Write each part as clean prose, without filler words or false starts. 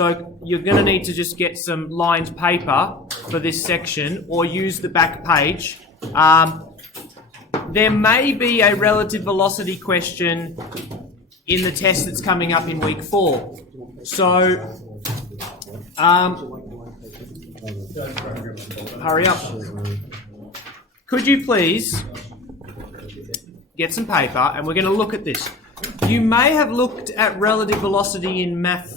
So you're going to need to just get some lined paper for this section or use the back page. There may be a relative velocity question in the test that's coming up in week 4. So, hurry up. Could you please get some paper and we're going to look at this. You may have looked at relative velocity in math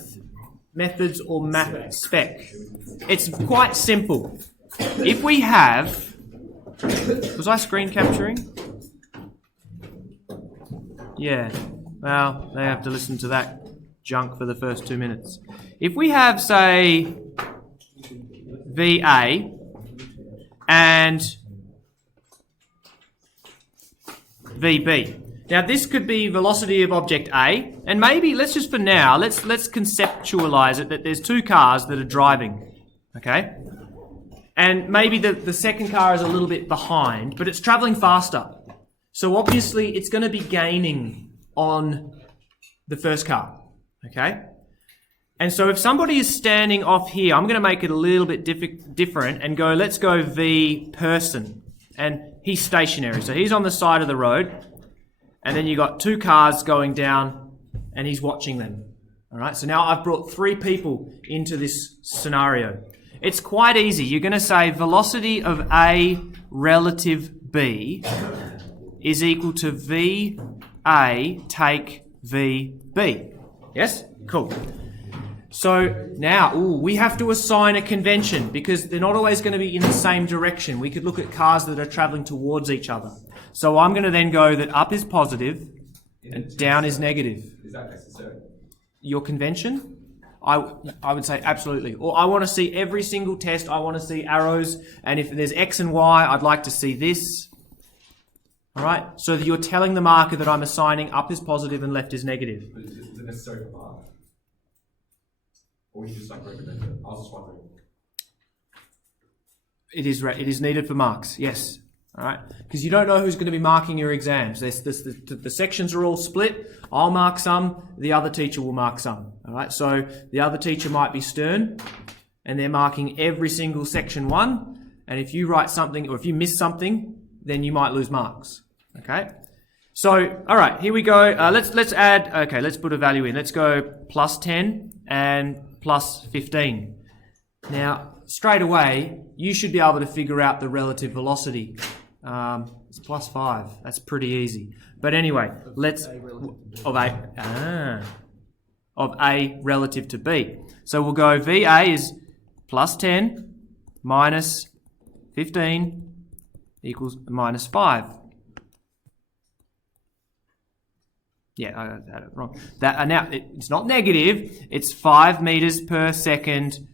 methods or math spec. It's quite simple. If we have... Was I screen capturing? Yeah. Well, they have to listen to that junk for the first 2 minutes. If we have, say, VA and VB. Now, this could be velocity of object A, and maybe, let's just for now, let's conceptualize it that there's 2 cars that are driving, okay? And maybe the second car is a little bit behind, but it's traveling faster. So obviously, it's going to be gaining on the first car, okay? And so if somebody is standing off here, I'm going to make it a little bit different and go, let's go V person. And he's stationary, so he's on the side of the road. And then you've got 2 cars going down and he's watching them. All right, so now I've brought 3 people into this scenario. It's quite easy. You're going to say velocity of A relative B is equal to VA take VB. Yes? Cool. So now, we have to assign a convention because they're not always going to be in the same direction. We could look at cars that are traveling towards each other. So I'm going to then go that up is positive and down is negative. Is that necessary? Your convention? I would say absolutely. Or I want to see every single test. I want to see arrows. And if there's X and Y, I'd like to see this. All right? So that you're telling the marker that I'm assigning up is positive and left is negative. Is it necessary for mark? Or you just like recommend it? I was just wondering. It is needed for marks, yes. All right, because you don't know who's going to be marking your exams. The sections are all split. I'll mark some, the other teacher will mark some. All right, so the other teacher might be Stern, and they're marking every single section 1. And if you write something, or if you miss something, then you might lose marks. Okay, so all right, here we go. Let's add. Okay, let's put a value in. Let's go plus 10 and plus 15. Now, straight away, you should be able to figure out the relative velocity. It's plus 5. That's pretty easy. But anyway, let's of A relative to B. So we'll go VA is plus 10 minus 15 equals minus 5. Yeah, I had it wrong. Now it's not negative. It's 5 meters per second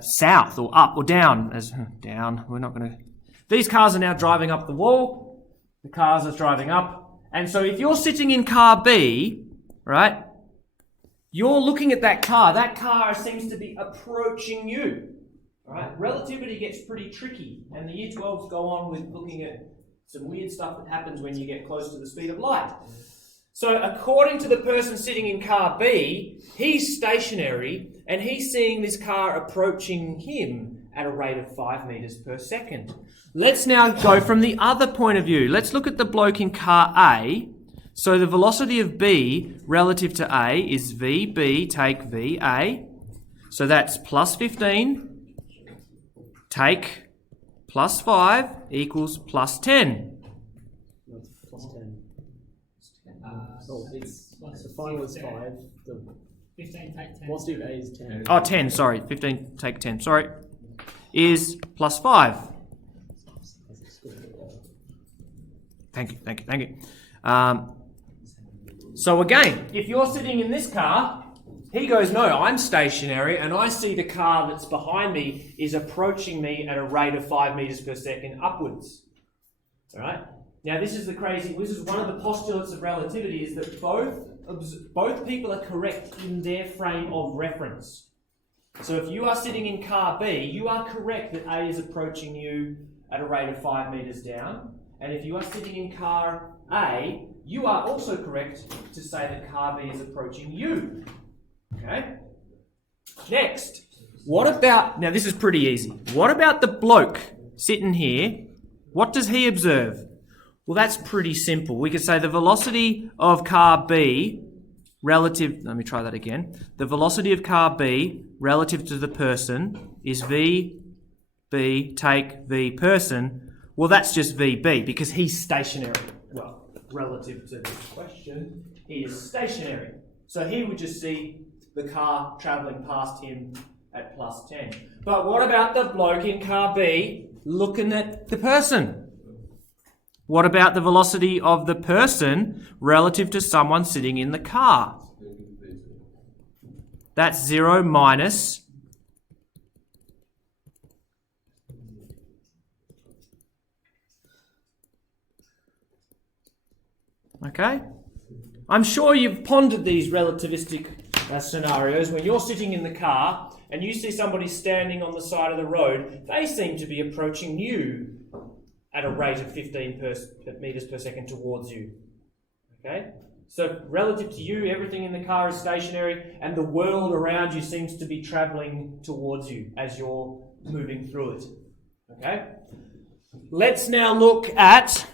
south or up or down. As down, we're not going to. These cars are now driving up the wall. The cars are driving up, and so if you're sitting in car B, right, you're looking at that car. That car seems to be approaching you. Right? Relativity gets pretty tricky, and the Year 12s go on with looking at some weird stuff that happens when you get close to the speed of light. So according to the person sitting in car B, he's stationary and he's seeing this car approaching him at a rate of 5 meters per second. Let's now go from the other point of view. Let's look at the bloke in car A. So the velocity of B relative to A is VB take VA. So that's plus 15 take plus 5 equals plus 10. Plus 10. The final is 5. The 15 take 10. velocity of A is 10. Oh, 10, sorry. 15 take 10, sorry. Is plus 5. Thank you. So again, if you're sitting in this car, he goes, no, I'm stationary, and I see the car that's behind me is approaching me at a rate of 5 meters per second upwards. All right? Now, this is one of the postulates of relativity, is that both people are correct in their frame of reference. So if you are sitting in car B, you are correct that A is approaching you at a rate of 5 meters down. And if you are sitting in car A, you are also correct to say that car B is approaching you. Okay? Next, what about, now this is pretty easy. What about the bloke sitting here? What does he observe? Well, that's pretty simple. We could say the velocity of car B relative, let me try that again. The velocity of car B relative to the person is VB take V person. Well, that's just VB because he's stationary. Well, relative to this question, he is stationary. So he would just see the car travelling past him at plus 10. But what about the bloke in car B looking at the person? What about the velocity of the person relative to someone sitting in the car? That's 0 minus okay? I'm sure you've pondered these relativistic scenarios when you're sitting in the car and you see somebody standing on the side of the road. They seem to be approaching you at a rate of 15 meters per second towards you. Okay? So relative to you, everything in the car is stationary and the world around you seems to be travelling towards you as you're moving through it. Okay? Let's now look at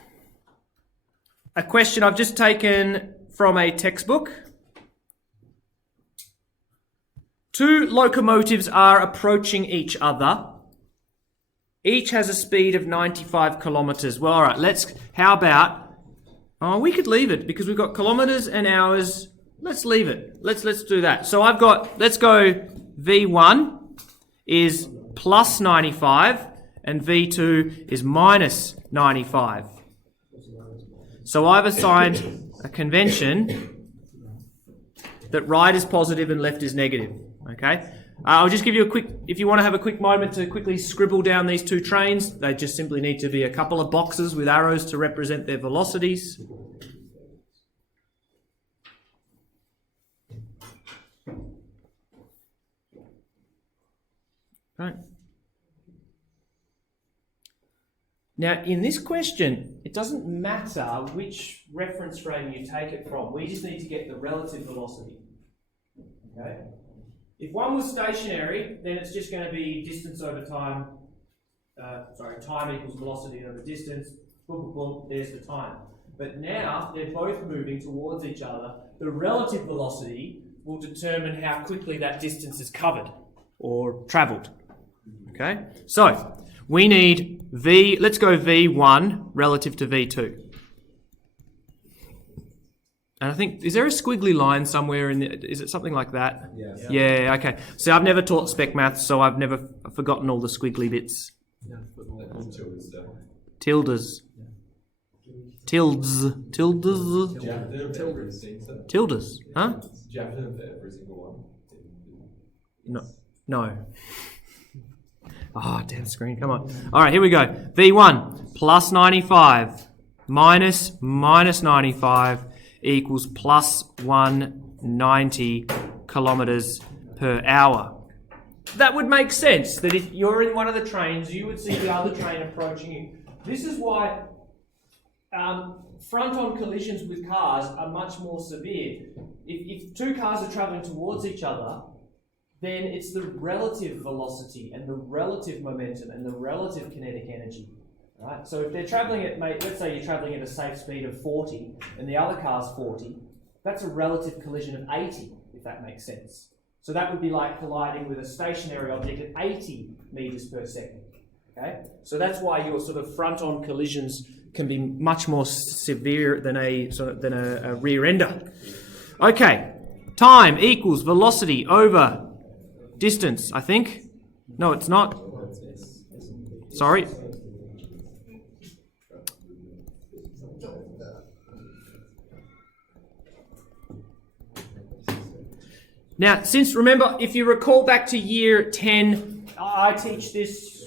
a question I've just taken from a textbook. Two locomotives are approaching each other. Each has a speed of 95 kilometres. Well, all right, how about, we could leave it because we've got kilometres and hours. Let's leave it. Let's do that. So let's go V1 is plus 95 and V2 is minus 95. So I've assigned a convention that right is positive and left is negative. Okay? I'll just give you a quick, if you want to have a quick moment to quickly scribble down these two trains, they just simply need to be a couple of boxes with arrows to represent their velocities. Right. Now, in this question, it doesn't matter which reference frame you take it from. We just need to get the relative velocity. Okay? If one was stationary, then it's just going to be distance over time. Time equals velocity over distance. Boom, boom, boom, there's the time. But now they're both moving towards each other. The relative velocity will determine how quickly that distance is covered or travelled. Okay? So, we need let's go V1 relative to V2. And I think, is there a squiggly line somewhere is it something like that? Yes. Yeah, okay. So I've never taught spec maths, so I've never forgotten all the squiggly bits. Tildes. Tildes. Tildes. Huh? Do you have to have every single one? No. Oh, damn screen, come on. All right, here we go. V1 plus 95 minus 95 equals plus 190 kilometres per hour. That would make sense, that if you're in one of the trains, you would see the other train approaching you. This is why front-on collisions with cars are much more severe. If two cars are travelling towards each other, then it's the relative velocity and the relative momentum and the relative kinetic energy. Right? So if they're travelling at, let's say you're travelling at a safe speed of 40 and the other car's 40, that's a relative collision of 80, if that makes sense. So that would be like colliding with a stationary object at 80 metres per second. Okay? So that's why your sort of front-on collisions can be much more severe than a rear-ender. Okay, time equals velocity over distance, I think. No, it's not. Sorry. Now, remember, if you recall back to year 10, I teach this.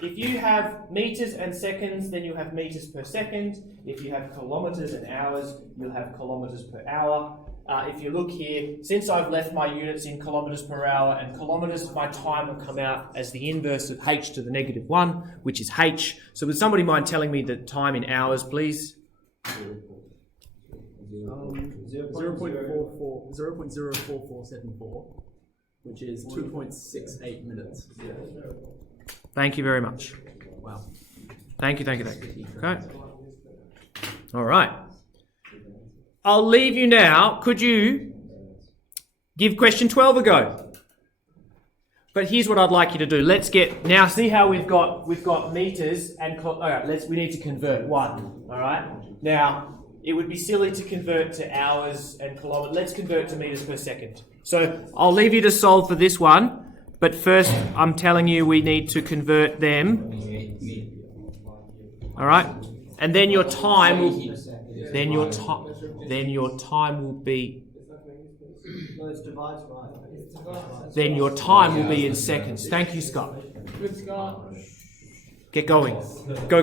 If you have meters and seconds, then you have meters per second. If you have kilometers and hours, you'll have kilometers per hour. If you look here, since I've left my units in kilometers per hour and kilometers, my time will come out as the inverse of h to the negative 1, which is h. So would somebody mind telling me the time in hours, please? 0.04474, which is 2.68 minutes. Thank you very much. Wow. Thank you. Okay. All right. I'll leave you now. Could you give question 12 a go? But here's what I'd like you to do. Let's get now. See how we've got meters and all right. We need to convert one. All right. Now it would be silly to convert to hours and kilometers. Let's convert to meters per second. So I'll leave you to solve for this one. But first, I'm telling you we need to convert them. All right. And then your time will. Then your time will be. Then your time will be in seconds. Thank you, Scott. Good, Scott. Get going. Go.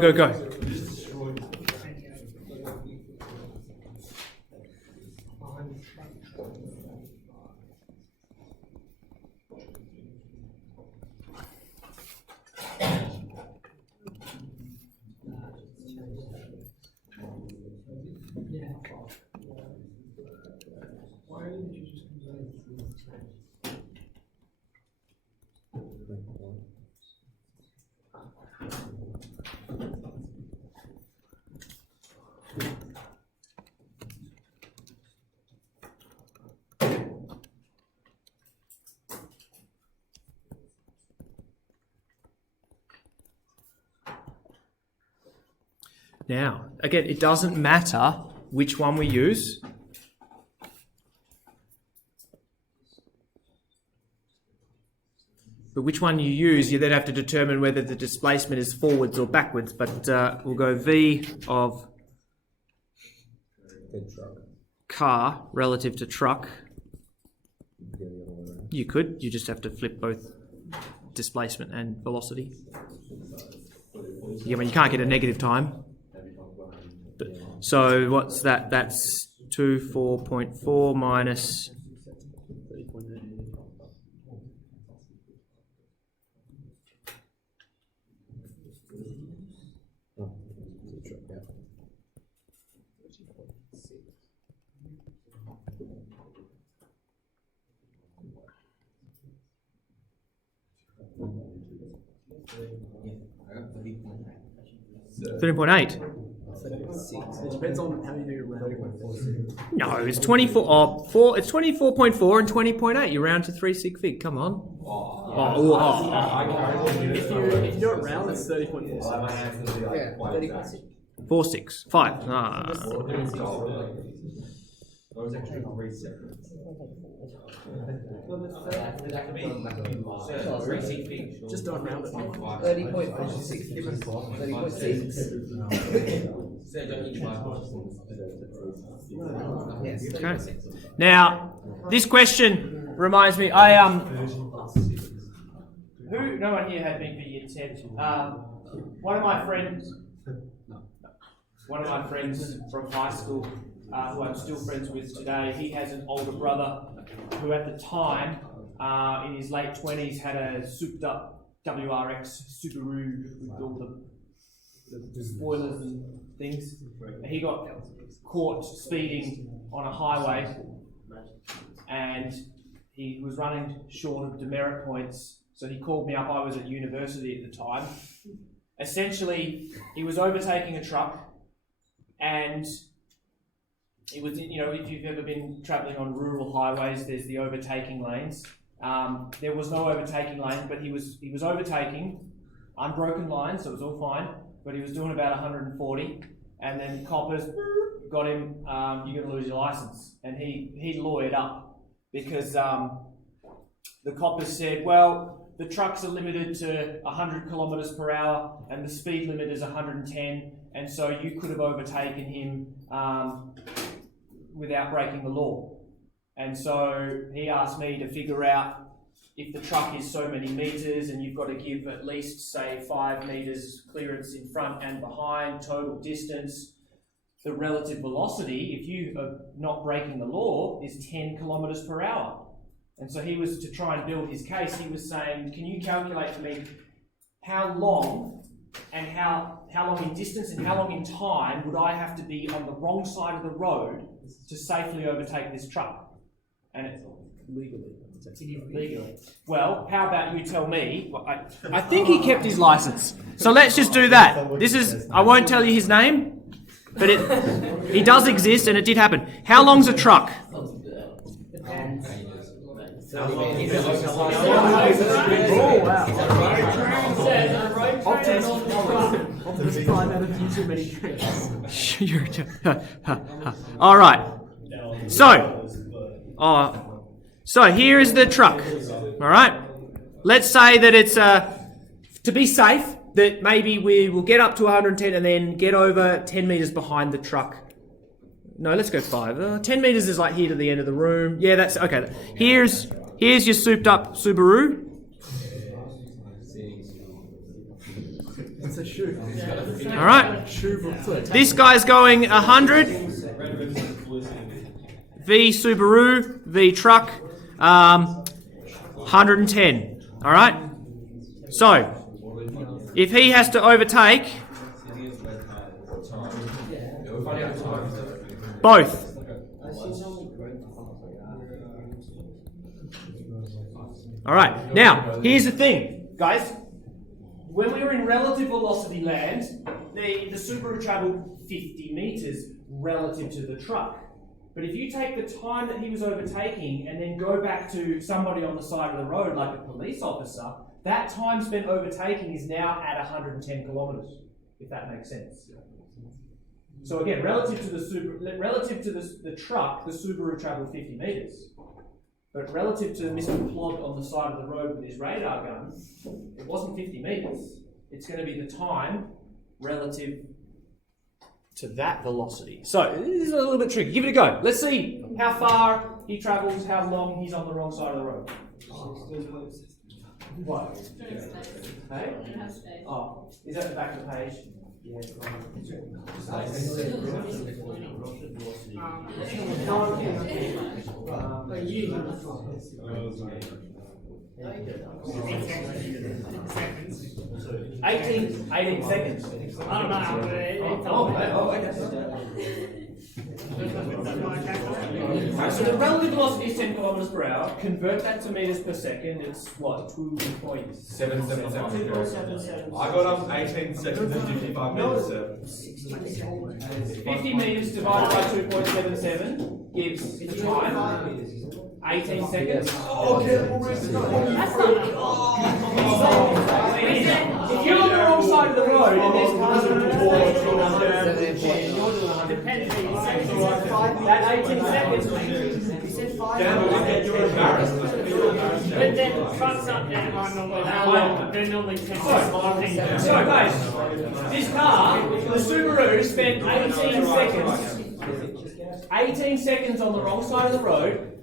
Now, again, it doesn't matter which one we use. But which one you use, you then have to determine whether the displacement is forwards or backwards. But we'll go V of car relative to truck. You could. You just have to flip both displacement and velocity. Yeah, I mean, you can't get a negative time. So what's that? That's 24.4 minus 13.8. It depends on how you do your rounding. No, it's 24. It's 24.4 and 20.8. You round to 3 sig fig. Come on. If you do it round, it's 30.46. Yeah, 30.6. 4 6 5. Just don't round it. 30.6 different. 30.6. Yes. Okay. Now, this question reminds me. Who? No one here had me for year 10. One of my friends from high school, who I'm still friends with today, he has an older brother who at the time, in his late 20s, had a souped up WRX Subaru with all the spoilers and things. He got caught speeding on a highway and he was running short of demerit points, so he called me up. I was at university at the time. Essentially, he was overtaking a truck, and it was, if you've ever been travelling on rural highways, there's the overtaking lanes. There was no overtaking lane, but he was overtaking, unbroken lines, so it was all fine, but he was doing about 140, and then coppers got him, you're going to lose your licence. And he lawyered up because the coppers said, well, the trucks are limited to 100 kilometres per hour and the speed limit is 110, and so you could have overtaken him without breaking the law. And so he asked me to figure out if the truck is so many metres and you've got to give at least, say, 5 metres clearance in front and behind, total distance, the relative velocity, if you are not breaking the law, is 10 kilometres per hour. And so he was, to try and build his case, he was saying, can you calculate for me how long and how long in distance and how long in time would I have to be on the wrong side of the road to safely overtake this truck? And it's Legally. legally. Well, how about you tell me? I think he kept his license. So let's just do that. This is, I won't tell you his name, but he does exist and it did happen. How long's a truck? Optimus Prime had a few too many drinks. All right. So here is the truck. All right. Let's say that it's to be safe, that maybe we will get up to 110 and then get over 10 meters behind the truck. No, let's go 5. 10 meters is like here to the end of the room. Yeah, that's okay. Here's your souped up Subaru. It's a shoe. All right. Shoe from Flip. This guy's going 100. V Subaru, V truck, 110. All right. So, if he has to overtake both. All right. Now, here's the thing, guys. When we were in relative velocity land, the Subaru travelled 50 meters relative to the truck. But if you take the time that he was overtaking and then go back to somebody on the side of the road, like a police officer, that time spent overtaking is now at 110 kilometers, if that makes sense. So again, relative to the truck, the Subaru travelled 50 meters. But relative to Mr. Plod on the side of the road with his radar gun, it wasn't 50 meters. It's going to be the time relative to that velocity. So this is a little bit tricky. Give it a go. Let's see how far he travels, how long he's on the wrong side of the road. What? Hey? Oh, is that the back of the page? Yeah. 18 seconds. I don't know. So the relative velocity is 10 kilometers per hour. Convert that to meters per second. It's what? 2.7. 777. I got up 18 seconds and 55 minutes. 50 meters divided by 2.77 gives the time 18 seconds. If you're on the wrong side of the road and there's cars that are that 18 seconds. You're embarrassed. But then trucks up there are normally that long. They're normally 10 to 15. So guys, this car, the Subaru, spent 18 seconds on the wrong side of the road.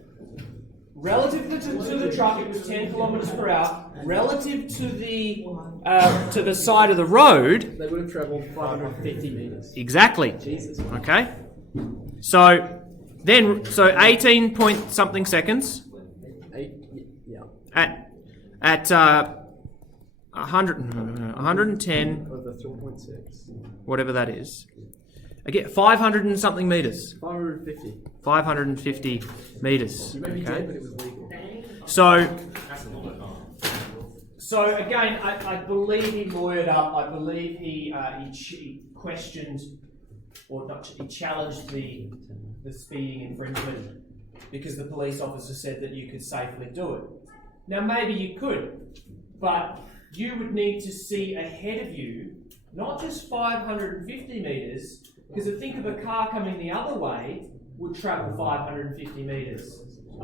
Relative to the truck, it was 10 kilometers per hour. Relative to the side of the road, They would have travelled 550 meters. exactly. Jesus. Okay. So 18 point something seconds Yeah. at 110, Over 3.6. whatever that is. Again, 500 and something meters. 550. 550 meters. You may be Okay. dead, but it was legal. So again, I believe he lawyered up. I believe he questioned, or not, he challenged the speeding infringement because the police officer said that you could safely do it. Now maybe you could, but you would need to see ahead of you, not just 550 meters, because think of a car coming the other way would travel 550 meters.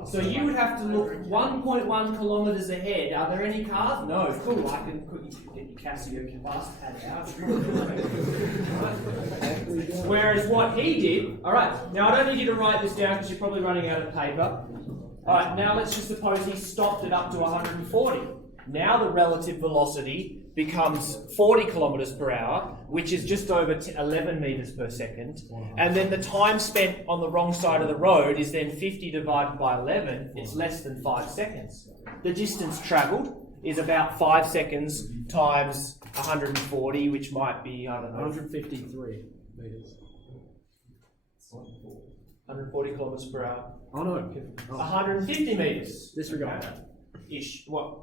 So you would have to look 1.1 kilometres ahead. Are there any cars? No. Cool. I can get your Casio bus pad out. Whereas what he did, all right. Now I don't need you to write this down because you're probably running out of paper. All right. Now let's just suppose he stopped it up to 140. Now the relative velocity becomes 40 kilometers per hour, which is just over 11 meters per second. And then the time spent on the wrong side of the road is then 50 divided by 11. It's less than 5 seconds. The distance travelled is about 5 seconds times 140, which might be, I don't know. 153 meters. 140 kilometers per hour. Oh no. Oh, 150 meters. disregard that. Ish. What?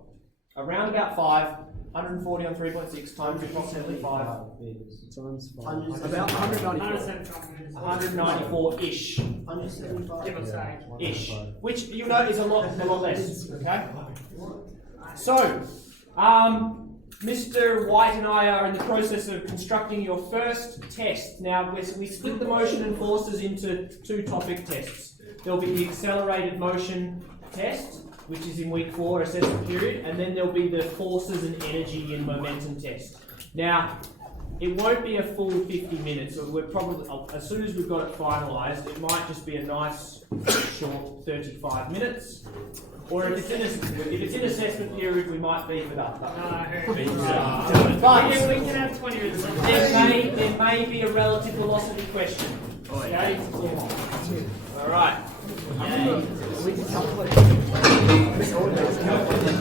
Around about 5. 140 on 3.6 times approximately 5. Times 5. About 194. 194-ish. Give or take. Ish. Which you know is a lot less. Okay? So, Mr. White and I are in the process of constructing your first test. Now, we split the motion and forces into 2 topic tests. There'll be the accelerated motion test, which is in week 4, assessment period, and then there'll be the forces and energy and momentum test. Now, it won't be a full 50 minutes, so we're probably, as soon as we've got it finalised, it might just be a nice short 35 minutes. Or if it's in assessment period, we might beef it up. No. But Yeah, we can have 20 minutes. there may be a relative velocity question. Okay? Alright.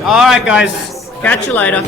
Alright guys, catch you later.